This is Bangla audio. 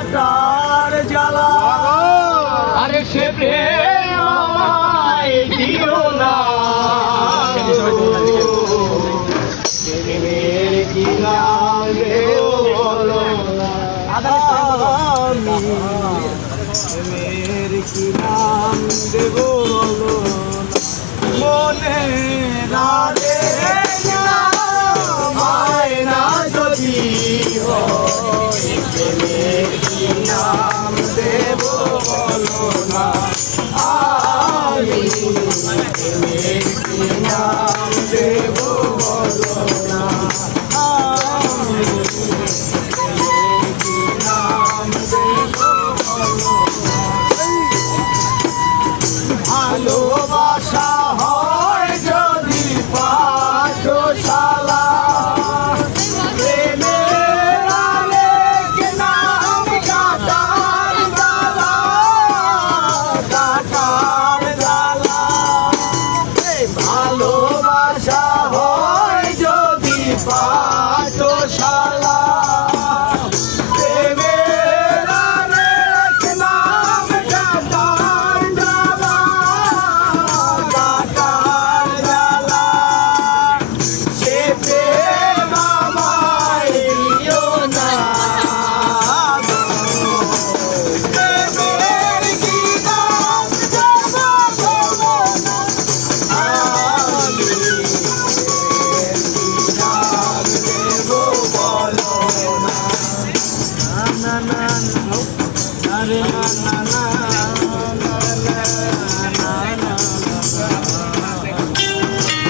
কাটার জ্বালা আরে সে প্রেম আমায় দিও না প্রেমের কি নাম দেও বলো না আমি প্রেমের কি নাম দেব বলো না মনে না রে